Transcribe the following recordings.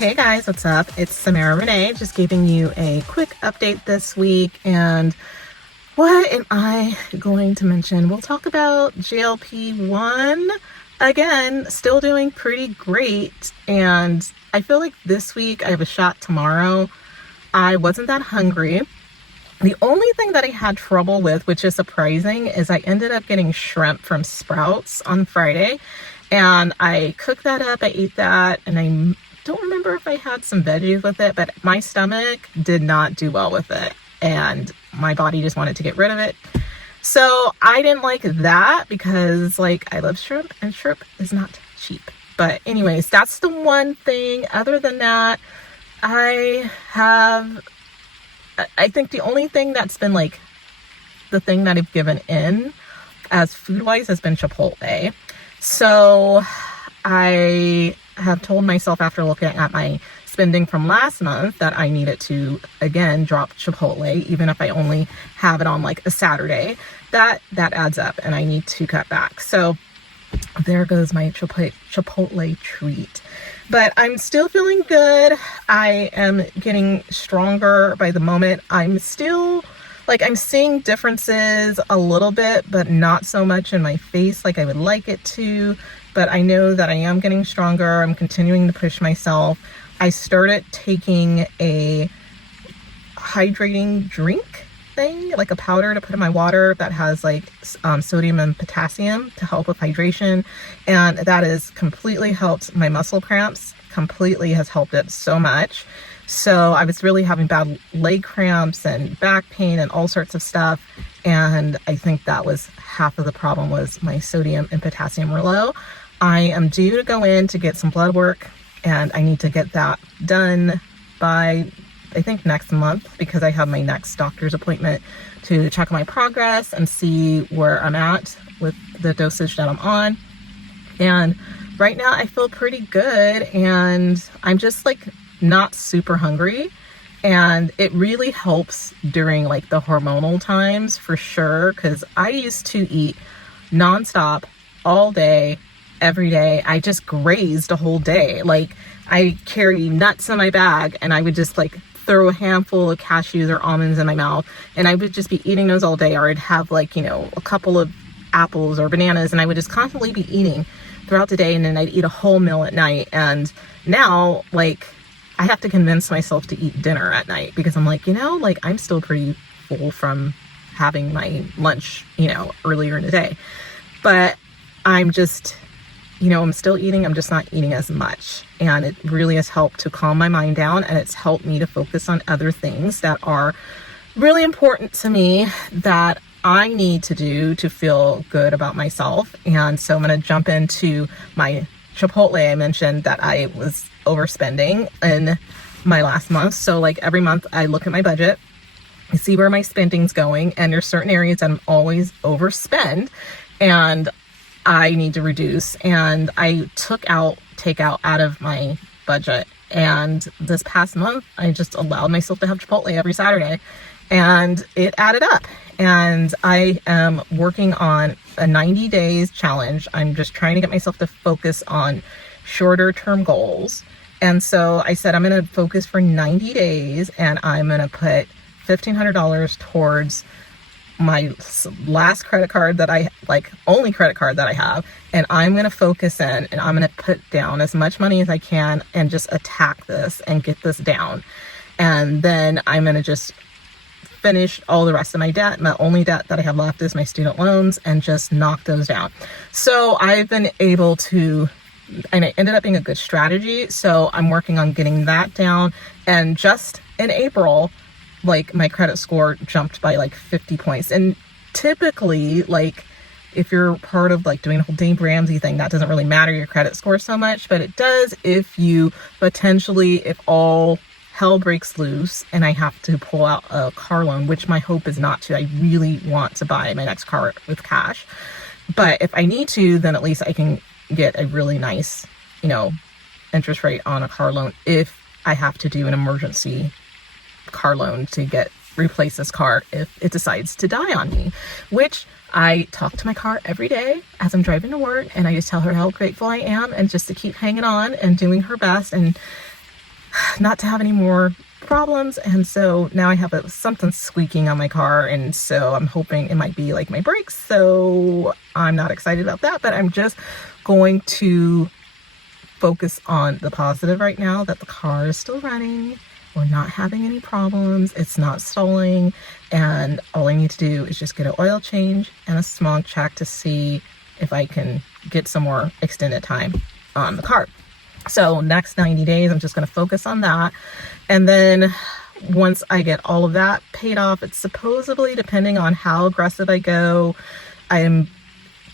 Hey guys, what's up? It's Samara Renee, just giving you a quick update this week. And what am I going to mention? We'll talk about GLP-1. Again, still doing pretty great. And I feel like this week, I have a shot tomorrow. I wasn't that hungry. The only thing that I had trouble with, which is surprising, is I ended up getting shrimp from Sprouts on Friday. And I cooked that up, I ate that, and I don't remember if I had some veggies with it, but my stomach did not do well with it. And my body just wanted to get rid of it. So I didn't like that because I love shrimp and shrimp is not cheap. But anyways, that's the one thing. Other than that, I think the only thing that's been the thing that I've given in as food-wise has been Chipotle. So I have told myself after looking at my spending from last month that I needed to, again, drop Chipotle, even if I only have it on a Saturday. That adds up and I need to cut back. So there goes my Chipotle treat. But I'm still feeling good. I am getting stronger by the moment. I'm still I'm seeing differences a little bit, but not so much in my face like I would like it to. But I know that I am getting stronger. I'm continuing to push myself. I started taking a hydrating drink thing, a powder to put in my water that has sodium and potassium to help with hydration. And that has completely helped my muscle cramps, completely has helped it so much. So I was really having bad leg cramps and back pain and all sorts of stuff. And I think that was half of the problem was my sodium and potassium were low. I am due to go in to get some blood work and I need to get that done by, I think, next month because I have my next doctor's appointment to check my progress and see where I'm at with the dosage that I'm on. And right now I feel pretty good and I'm just not super hungry, and it really helps during the hormonal times for sure, because I used to eat nonstop all day every day. I just grazed a whole day. I carry nuts in my bag and I would just throw a handful of cashews or almonds in my mouth and I would just be eating those all day, or I'd have a couple of apples or bananas and I would just constantly be eating throughout the day, and then I'd eat a whole meal at night. And now I have to convince myself to eat dinner at night because I'm I'm still pretty full from having my lunch, earlier in the day. But I'm just, I'm still eating. I'm just not eating as much. And it really has helped to calm my mind down. And it's helped me to focus on other things that are really important to me that I need to do to feel good about myself. And so I'm going to jump into my Chipotle. I mentioned that I was overspending in my last month. So every month I look at my budget, I see where my spending's going, and there's certain areas that I'm always overspend and I need to reduce. And I took takeout out of my budget. And this past month, I just allowed myself to have Chipotle every Saturday, and it added up. And I am working on a 90 days challenge. I'm just trying to get myself to focus on shorter term goals. And so I said, I'm going to focus for 90 days and I'm going to put $1,500 towards my last credit card that I only credit card that I have. And I'm going to focus in and I'm going to put down as much money as I can and just attack this and get this down. And then I'm going to just finish all the rest of my debt. My only debt that I have left is my student loans, and just knock those down. So I've been able to, and it ended up being a good strategy. So I'm working on getting that down. And just in April, my credit score jumped by 50 points. And typically, if you're part of doing the whole Dave Ramsey thing, that doesn't really matter your credit score so much, but it does if you potentially, if all hell breaks loose and I have to pull out a car loan, which my hope is not to. I really want to buy my next car with cash. But if I need to, then at least I can get a really nice, interest rate on a car loan if I have to do an emergency car loan to replace this car if it decides to die on me, which I talk to my car every day as I'm driving to work, and I just tell her how grateful I am and just to keep hanging on and doing her best. And not to have any more problems. And so now I have something squeaking on my car, and so I'm hoping it might be like my brakes. So I'm not excited about that, but I'm just going to focus on the positive right now, that the car is still running. We're not having any problems. It's not stalling. And all I need to do is just get an oil change and a smog check to see if I can get some more extended time on the car. So next 90 days, I'm just going to focus on that. And then once I get all of that paid off, it's supposedly, depending on how aggressive I go, I am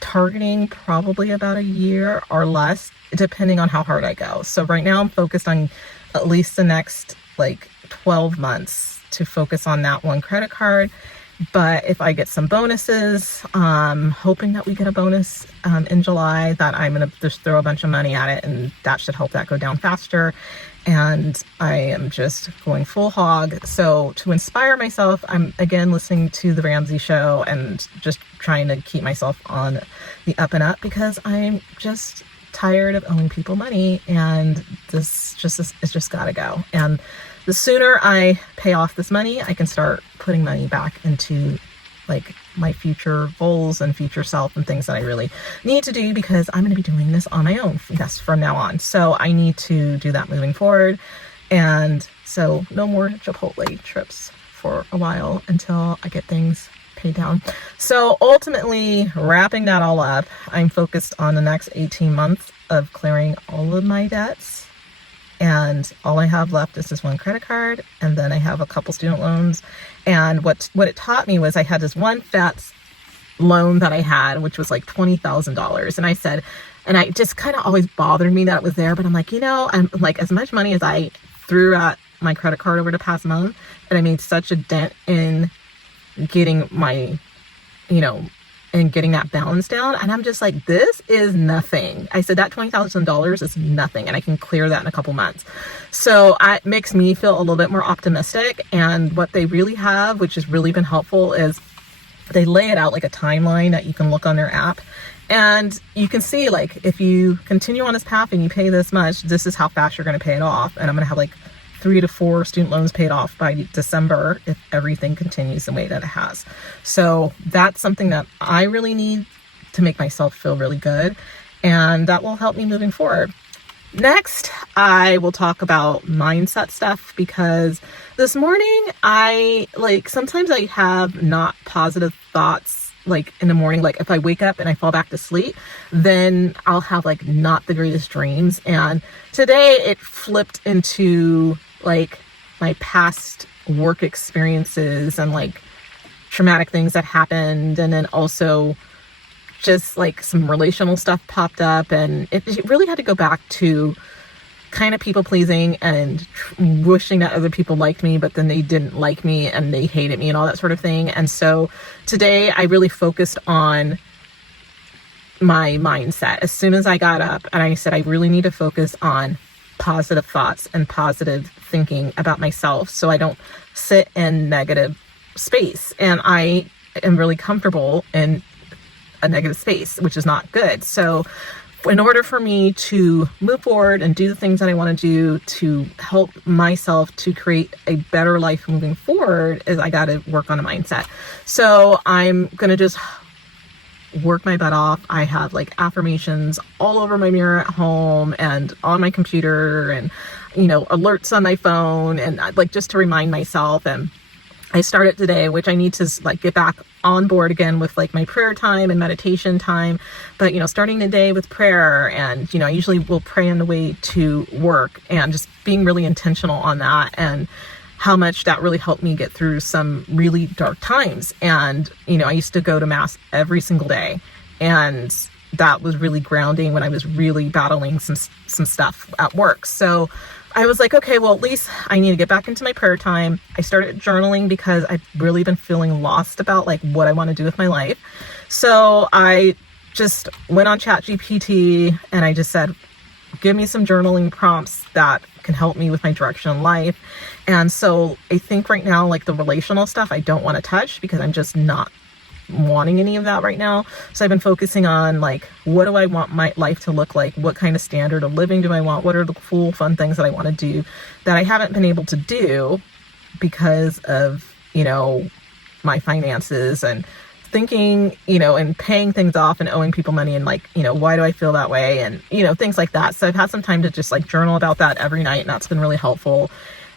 targeting probably about a year or less, depending on how hard I go. So right now I'm focused on at least the next like 12 months to focus on that one credit card. But if I get some bonuses, hoping that we get a bonus in July, that I'm going to just throw a bunch of money at it, and that should help that go down faster. And I am just going full hog. So to inspire myself, I'm again listening to the Ramsey show and just trying to keep myself on the up and up, because I'm just tired of owing people money, and it's just got to go. And the sooner I pay off this money, I can start putting money back into like my future goals and future self and things that I really need to do, because I'm going to be doing this on my own from now on. So I need to do that moving forward. And so no more Chipotle trips for a while until I get things paid down. So ultimately, wrapping that all up, I'm focused on the next 18 months of clearing all of my debts. And all I have left is this one credit card, and then I have a couple student loans. And what it taught me was I had this one fat loan that I had, which was like $20,000. And I said, and I just kind of always bothered me that it was there, but I'm like, I'm like, as much money as I threw at my credit card over the past month, and I made such a dent in getting my, and getting that balance down. And I'm just like, this is nothing. I said that $20,000 is nothing, and I can clear that in a couple months. So it makes me feel a little bit more optimistic. And what they really have, which has really been helpful, is they lay it out like a timeline that you can look on their app. And you can see, like, if you continue on this path and you pay this much, this is how fast you're going to pay it off. And I'm going to have like 3 to 4 student loans paid off by December if everything continues the way that it has. So that's something that I really need to make myself feel really good, and that will help me moving forward. Next, I will talk about mindset stuff, because this morning sometimes I have not positive thoughts, like in the morning. Like if I wake up and I fall back to sleep, then I'll have like not the greatest dreams. And today it flipped into like my past work experiences and like traumatic things that happened. And then also just like some relational stuff popped up, and it really had to go back to kind of people pleasing and wishing that other people liked me, but then they didn't like me and they hated me and all that sort of thing. And so today I really focused on my mindset. As soon as I got up, and I said, I really need to focus on positive thoughts and positive thinking about myself, so I don't sit in negative space. And I am really comfortable in a negative space, which is not good. So in order for me to move forward and do the things that I want to do to help myself to create a better life moving forward, is I got to work on a mindset. So I'm going to just work my butt off. I have like affirmations all over my mirror at home and on my computer, and alerts on my phone, and like just to remind myself. And I started today, which I need to like get back on board again with like my prayer time and meditation time. But, starting the day with prayer, and, I usually will pray on the way to work, and just being really intentional on that, and how much that really helped me get through some really dark times. And, I used to go to mass every single day, and that was really grounding when I was really battling some stuff at work. So I was like, okay, well, at least I need to get back into my prayer time. I started journaling because I've really been feeling lost about like what I want to do with my life. So I just went on ChatGPT and I just said, give me some journaling prompts that can help me with my direction in life. And so I think right now, like the relational stuff, I don't want to touch, because I'm just not wanting any of that right now. So I've been focusing on like, what do I want my life to look like? What kind of standard of living do I want? What are the cool, fun things that I want to do that I haven't been able to do because of, you know, my finances, and thinking, you know, and paying things off and owing people money, and like, you know, why do I feel that way? And, you know, things like that. So I've had some time to just like journal about that every night, and that's been really helpful.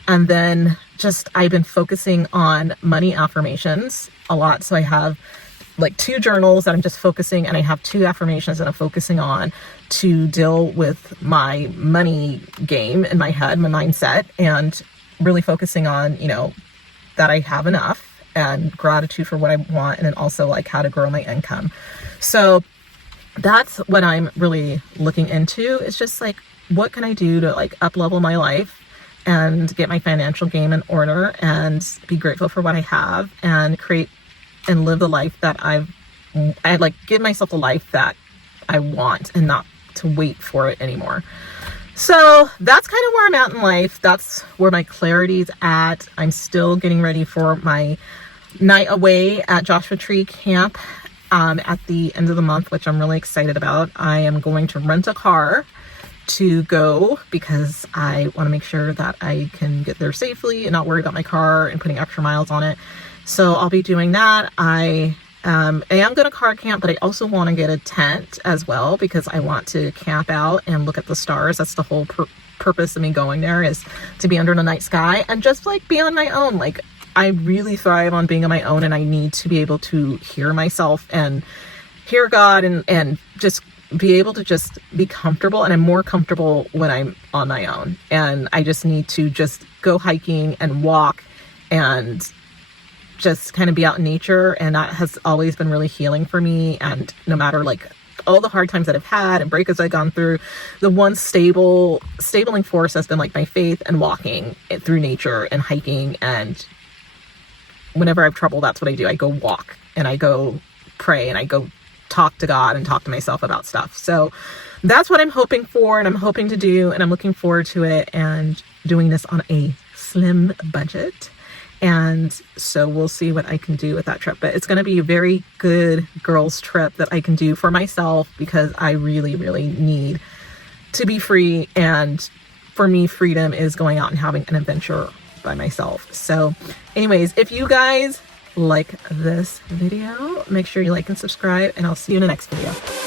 And then just, I've been focusing on money affirmations a lot. So I have like 2 journals that I'm just focusing, and I have 2 affirmations that I'm focusing on to deal with my money game in my head, my mindset, and really focusing on, you know, that I have enough, and gratitude for what I want, and then also like how to grow my income. So that's what I'm really looking into. It's just like, what can I do to like up level my life and get my financial game in order, and be grateful for what I have, and create and live the life that I like, give myself the life that I want, and not to wait for it anymore. So that's kind of where I'm at in life. That's where my clarity's at. I'm still getting ready for my night away at Joshua Tree Camp at the end of the month, which I'm really excited about. I am going to rent a car to go because I want to make sure that I can get there safely and not worry about my car and putting extra miles on it. So I'll be doing that. I am going to car camp, but I also want to get a tent as well, because I want to camp out and look at the stars. That's the whole purpose of me going there, is to be under the night sky and just like be on my own. Like, I really thrive on being on my own, and I need to be able to hear myself and hear God, and just be able to just be comfortable. And I'm more comfortable when I'm on my own, and I just need to just go hiking and walk and just kind of be out in nature. And that has always been really healing for me. And no matter like all the hard times that I've had and breakups I've gone through, the one stabling force has been like my faith and walking through nature and hiking. And whenever I have trouble, that's what I do. I go walk, and I go pray, and I go talk to God and talk to myself about stuff. So that's what I'm hoping for, and I'm hoping to do, and I'm looking forward to it, and doing this on a slim budget. And so we'll see what I can do with that trip. But it's going to be a very good girls trip that I can do for myself, because I really, really need to be free. And for me, freedom is going out and having an adventure by myself. So anyways, if you guys like this video, make sure you like and subscribe, and I'll see you in the next video.